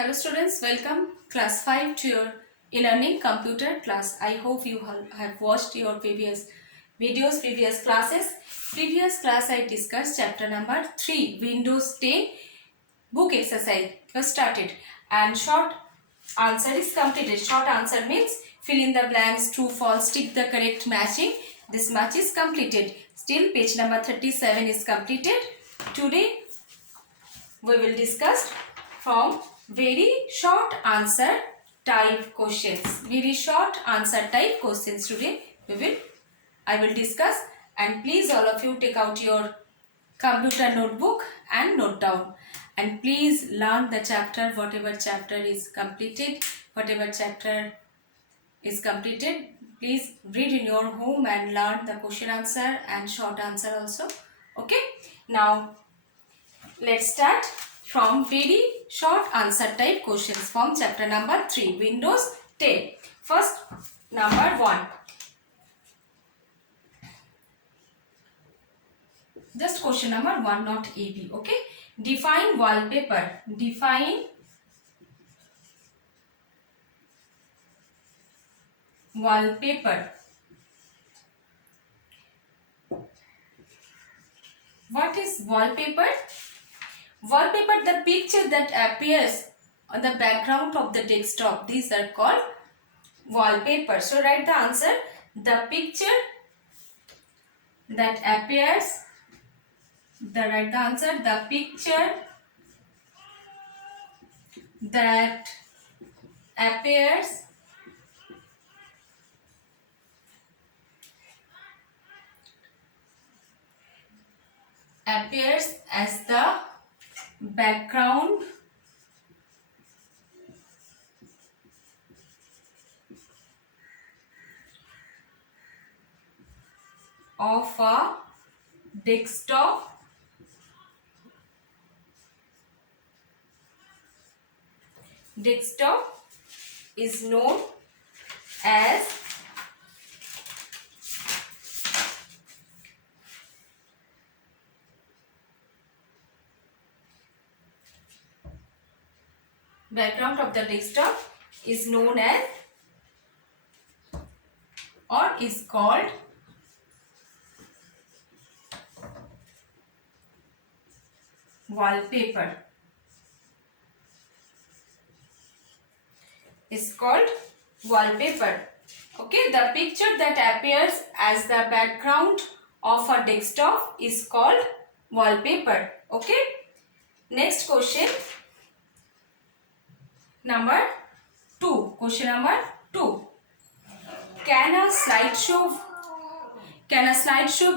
Hello students, welcome class 5 to your e-learning computer class. I hope you have watched your previous videos, previous classes. Previous class I discussed chapter number 3, Windows 10 book exercise was started and short answer is completed. Short answer means fill in the blanks, true, false, tick the correct matching. This match is completed. Still page number 37 is completed. Today we will discuss from very short answer type questions. Very short answer type questions today I will discuss, and please all of you take out your computer notebook and note down, and please learn the chapter, whatever chapter is completed, please read in your home and learn the question answer and short answer also. Okay, now let's start from very short answer type questions from chapter number 3, Windows 10. First, number 1. Just question number 1, not AB. Okay. Define wallpaper. Define wallpaper. What is wallpaper? Wallpaper, the picture that appears on the background of the desktop. These are called wallpaper. So write the answer. The picture that appears. Write the answer. The picture that appears as the background of a desktop is known as background of the desktop is known as or is called wallpaper. Is called wallpaper. Okay, the picture that appears as the background of a desktop is called wallpaper. Okay, next question number 2. Question number 2. Can a slideshow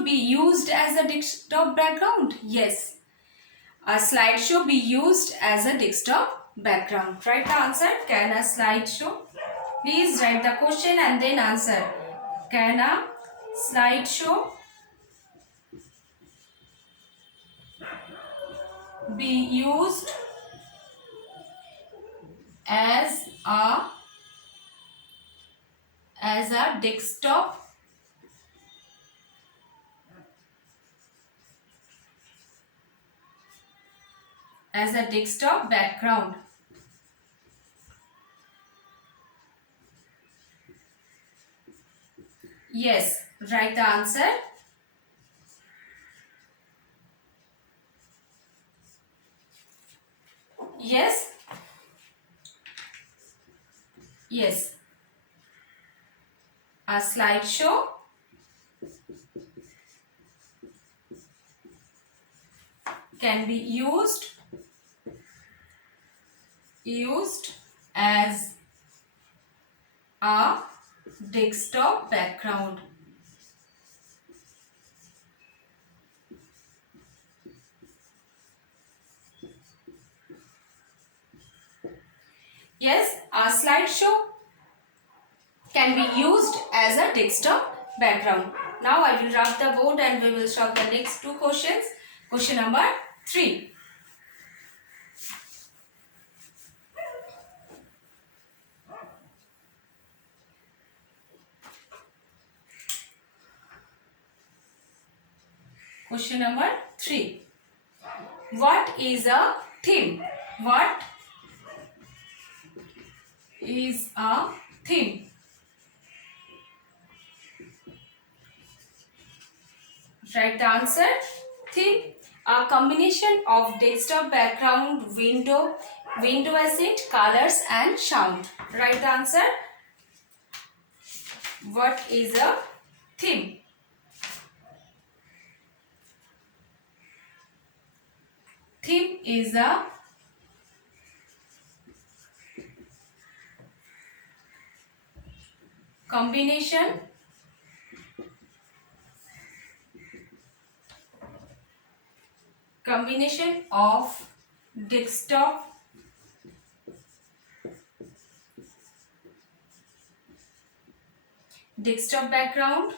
be used as a desktop background? Yes, a slideshow be used as a desktop background. Write the answer. Can a slideshow? Please write the question and then answer. Can a slideshow be used as a desktop background? Yes, write the answer. Yes. Yes. A slideshow can be used as a desktop background. Yes, a slideshow can be used as a desktop background. Now I will wrap the board and we will solve the next 2 questions. Question number 3. Question number 3. What is a theme? What is a theme? Write the answer. Theme, a combination of desktop background, window asset, colors and sound. Write the answer. What is a theme? Theme is a combination of desktop background,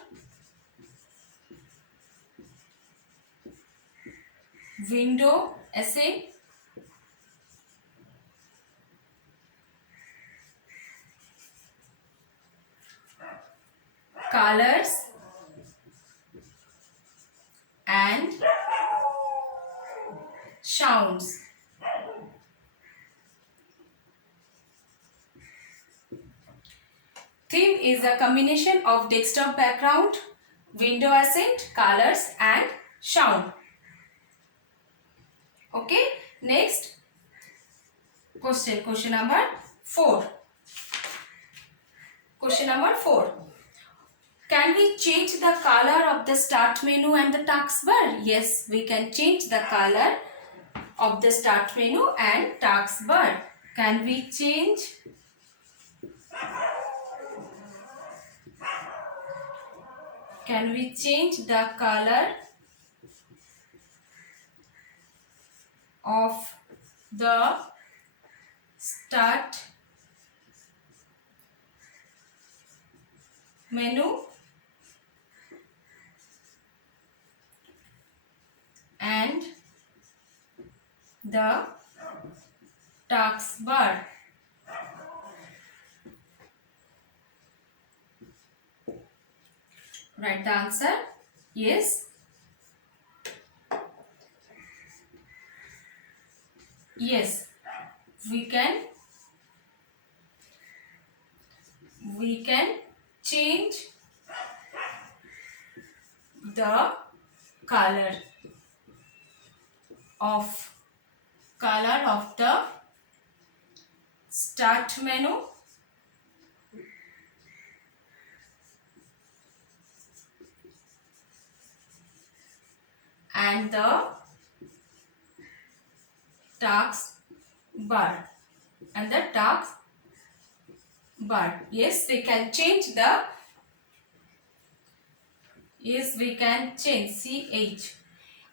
window asset, colors and sounds. Theme is a combination of desktop background, window asset, colors and sound. Okay, next question number 4. Question number 4. Can we change the color of the start menu and the taskbar? Yes, we can change the color of the start menu and taskbar. Can we change the color of the start menu and the taskbar? Write the answer. Yes. Yes, we can change the color of the start menu and the taskbar. Yes, we can change the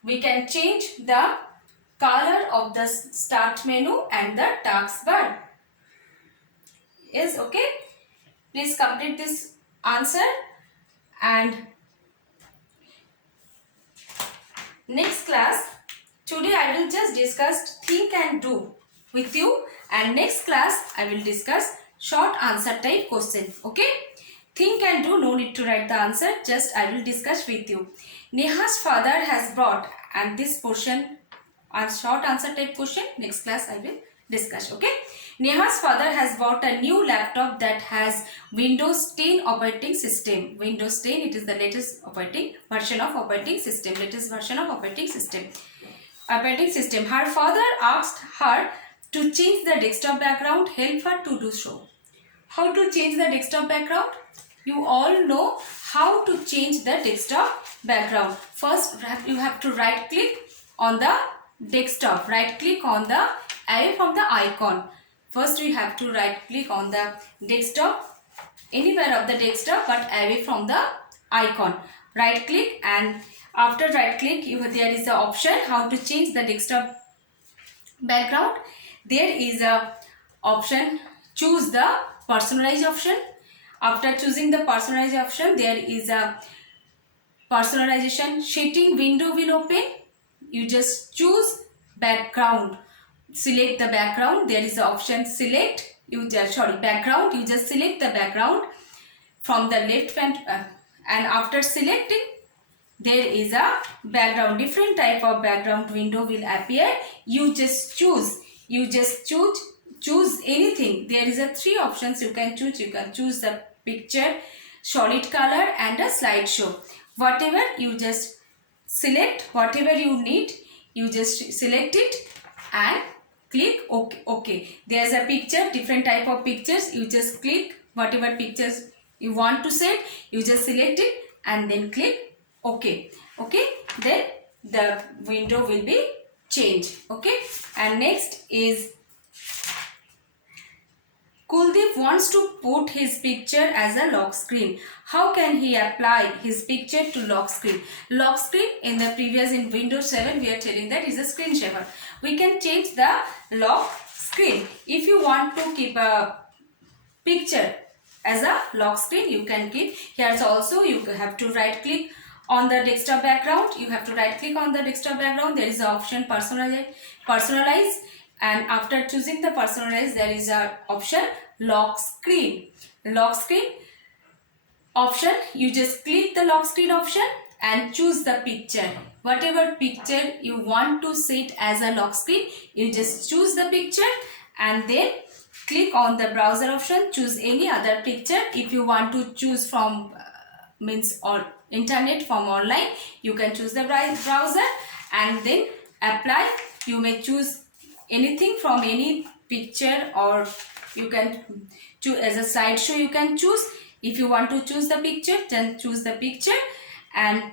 we can change the color of the start menu and the taskbar. Yes, okay. Please complete this answer. And next class, today I will just discuss think and do with you, and next class I will discuss short answer type question. Okay, think and do, no need to write the answer, just I will discuss with you. Neha's father has brought, and this portion are short answer type question. Next class I will discuss. Okay, Neha's father has bought a new laptop that has Windows 10 operating system. Windows 10, it is the latest version of operating system. Her father asked her to change the desktop background. Help her to do so. How to change the desktop background? You all know how to change the desktop background. First, you have to right click on the desktop. Right click on the arrow from the icon. First, we have to right click on the desktop, anywhere of the desktop, but away from the icon. Right click, and after right click, there is the option how to change the desktop background. There is a option, choose the personalize option. After choosing the personalize option, there is a personalization setting window will open. You just choose background, select the background. There is the option select, background. You just select the background from the left hand, and after selecting, there is a background, different type of background window will appear. You just choose choose anything. There is a 3 options you can choose. You can choose the picture, solid color and a slideshow. Whatever you just select, whatever you need, you just select it and click OK. There's a picture, different type of pictures. You just click whatever pictures you want to set. You just select it and then click OK. Okay, then the window will be changed. Okay, and next is Kuldeep wants to put his picture as a lock screen. How can he apply his picture to lock screen? Lock screen in Windows 7 we are telling that is a screensaver. We can change the lock screen. If you want to keep a picture as a lock screen, you can keep. Here also you have to right click on the desktop background. You have to right click on the desktop background. There is an option personalize, and after choosing the personalize there is a option lock screen. Lock screen option, you just click the lock screen option and choose the picture. Whatever picture you want to set as a lock screen, you just choose the picture and then click on the browser option, choose any other picture. If you want to choose from or internet from online, you can choose the browser and then apply. You may choose anything from any picture, or you can choose as a slideshow. You can choose. If you want to choose the picture, then choose the picture and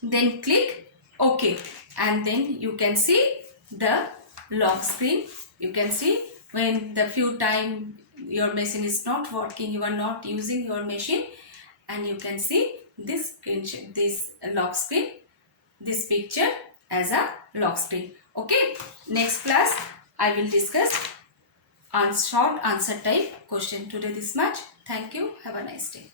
then click OK, and then you can see the lock screen. You can see when the few time your machine is not working, you are not using your machine, and you can see this lock screen, this picture as a lock screen. Okay, next class I will discuss on short answer type question. Today this much. Thank you. Have a nice day.